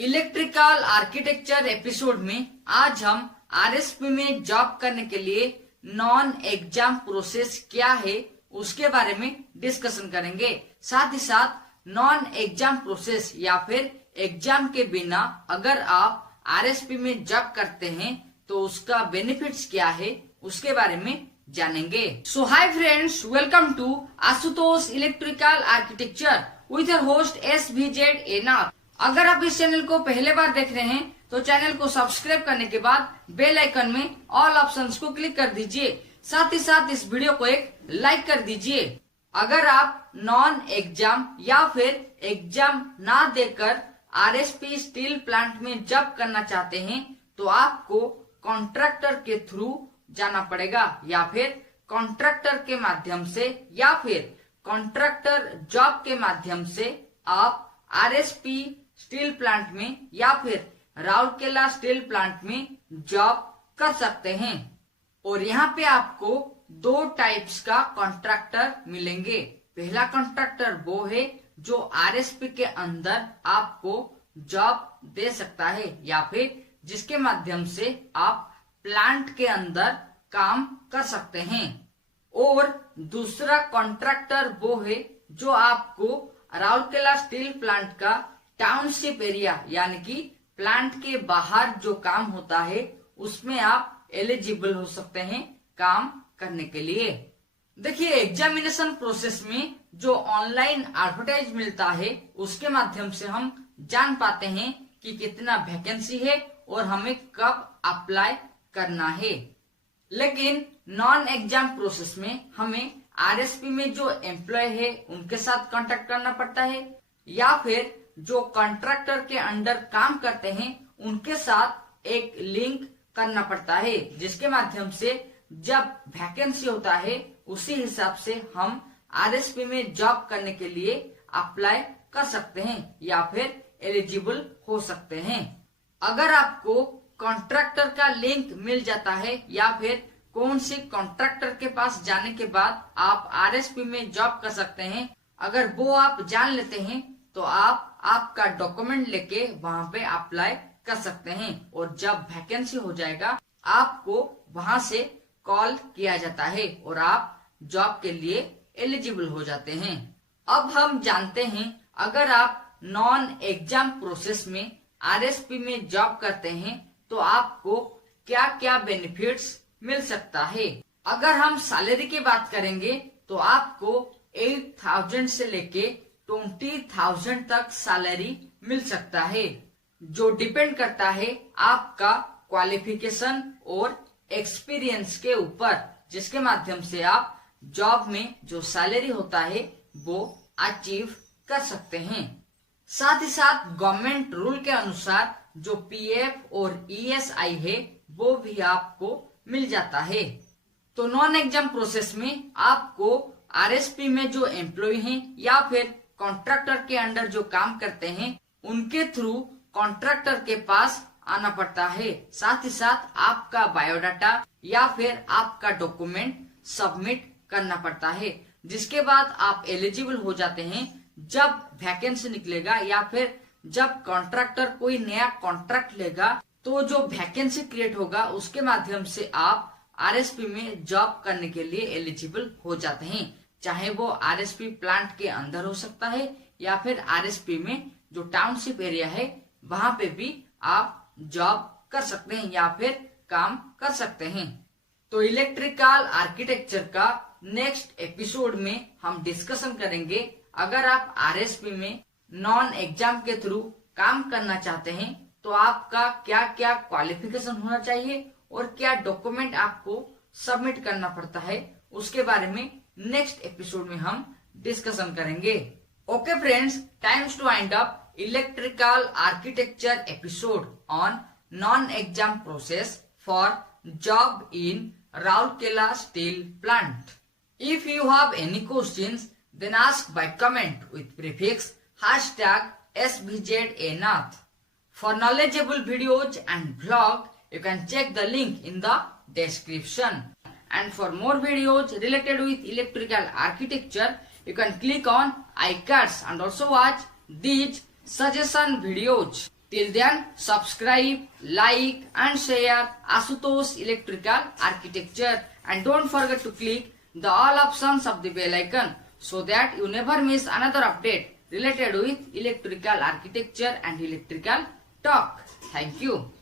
Electrical architecture episode में आज हम आरएसपी में जॉब करने के लिए नॉन एग्जाम प्रोसेस क्या है उसके बारे में डिस्कशन करेंगे। साथ ही साथ नॉन एग्जाम प्रोसेस या फिर एग्जाम के बिना अगर आप आरएसपी में जॉब करते हैं तो उसका बेनिफिट्स क्या है उसके बारे में जानेंगे। So hi friends, welcome to Ashutosh electrical architecture with your host SVZ एनाथ। अगर आप इस चैनल को पहले बार देख रहे हैं तो चैनल को सब्सक्राइब करने के बाद बेल आइकन में ऑल ऑप्शंस को क्लिक कर दीजिए। साथ ही साथ इस वीडियो को एक लाइक कर दीजिए। अगर आप नॉन एग्जाम या फिर एग्जाम ना देकर आरएसपी स्टील प्लांट में जॉब करना चाहते हैं तो आपको कॉन्ट्रैक्टर के थ्रू जाना पड़ेगा या फिर कॉन्ट्रैक्टर के माध्यम से या फिर कॉन्ट्रैक्टर जॉब के माध्यम से आप आरएसपी स्टील प्लांट में या फिर राउरकेला स्टील प्लांट में जॉब कर सकते हैं। और यहाँ पे आपको दो टाइप्स का कॉन्ट्रैक्टर मिलेंगे। पहला कॉन्ट्रैक्टर वो है जो आरएसपी के अंदर आपको जॉब दे सकता है या फिर जिसके माध्यम से आप प्लांट के अंदर काम कर सकते हैं। और दूसरा कॉन्ट्रैक्टर वो है जो आपको राउरकेला स्टील प्लांट का टाउनशिप एरिया यानी कि प्लांट के बाहर जो काम होता है उसमें आप एलिजिबल हो सकते हैं काम करने के लिए। देखिए, एग्जामिनेशन प्रोसेस में जो ऑनलाइन एडवर्टाइज मिलता है उसके माध्यम से हम जान पाते हैं कि कितना वैकेंसी है और हमें कब अप्लाई करना है। लेकिन नॉन एग्जाम प्रोसेस में हमें आरएसपी में जो एम्प्लॉय है उनके साथ कांटेक्ट करना पड़ता है या फिर जो कॉन्ट्रैक्टर के अंडर काम करते हैं उनके साथ एक लिंक करना पड़ता है, जिसके माध्यम से जब वैकेंसी होता है उसी हिसाब से हम आरएसपी में जॉब करने के लिए अप्लाई कर सकते हैं या फिर एलिजिबल हो सकते हैं। अगर आपको कॉन्ट्रैक्टर का लिंक मिल जाता है या फिर कौन से कॉन्ट्रैक्टर के पास जाने के बाद आप आरएसपी में जॉब कर सकते हैं, अगर वो आप जान लेते हैं तो आप आपका डॉक्यूमेंट लेके वहां पे अप्लाई कर सकते हैं और जब वैकेंसी हो जाएगा आपको वहां से कॉल किया जाता है और आप जॉब के लिए एलिजिबल हो जाते हैं। अब हम जानते हैं अगर आप नॉन एग्जाम प्रोसेस में आरएसपी में जॉब करते हैं तो आपको क्या क्या बेनिफिट्स मिल सकता है। अगर हम सैलरी की बात करेंगे तो आपको 8,000 से लेके 20,000 तक सैलरी मिल सकता है, जो डिपेंड करता है आपका क्वालिफिकेशन और एक्सपीरियंस के ऊपर, जिसके माध्यम से आप जॉब में जो सैलरी होता है वो अचीव कर सकते हैं। साथ ही साथ गवर्नमेंट रूल के अनुसार जो पीएफ और ईएसआई है वो भी आपको मिल जाता है। तो नॉन एग्जाम प्रोसेस में आपको आरएसपी में जो एम्प्लॉय हैं या फिर कॉन्ट्रैक्टर के अंडर जो काम करते हैं उनके थ्रू कॉन्ट्रैक्टर के पास आना पड़ता है। साथ ही साथ आपका बायोडाटा या फिर आपका डॉक्यूमेंट सबमिट करना पड़ता है, जिसके बाद आप एलिजिबल हो जाते हैं। जब वैकेंसी निकलेगा या फिर जब कॉन्ट्रैक्टर कोई नया कॉन्ट्रैक्ट लेगा तो जो वैकेंसी क्रिएट होगा उसके माध्यम से आप आरएसपी में जॉब करने के लिए एलिजिबल हो जाते हैं, चाहे वो आरएसपी प्लांट के अंदर हो सकता है या फिर आरएसपी में जो टाउनशिप एरिया है वहां पे भी आप जॉब कर सकते हैं या फिर काम कर सकते हैं। तो इलेक्ट्रिकल आर्किटेक्चर का नेक्स्ट एपिसोड में हम डिस्कशन करेंगे अगर आप आरएसपी में नॉन एग्जाम के थ्रू काम करना चाहते हैं तो आपका क्या क्या क्वालिफिकेशन होना चाहिए और क्या डॉक्यूमेंट आपको सबमिट करना पड़ता है उसके बारे में नेक्स्ट एपिसोड में हम डिस्कशन करेंगे। Okay friends, times to wind up electrical architecture episode on non exam process for job in Rourkela steel plant. If you have any questions then ask by comment with prefix #SVZEnath. For knowledgeable videos and blog, you can check the link in the description. And for more videos related with electrical architecture, you can click on iCards and also watch these suggestion videos. Till then, subscribe, like and share Asutosh Electrical Architecture, and don't forget to click the all options of the bell icon so that you never miss another update related with electrical architecture and electrical talk. Thank you.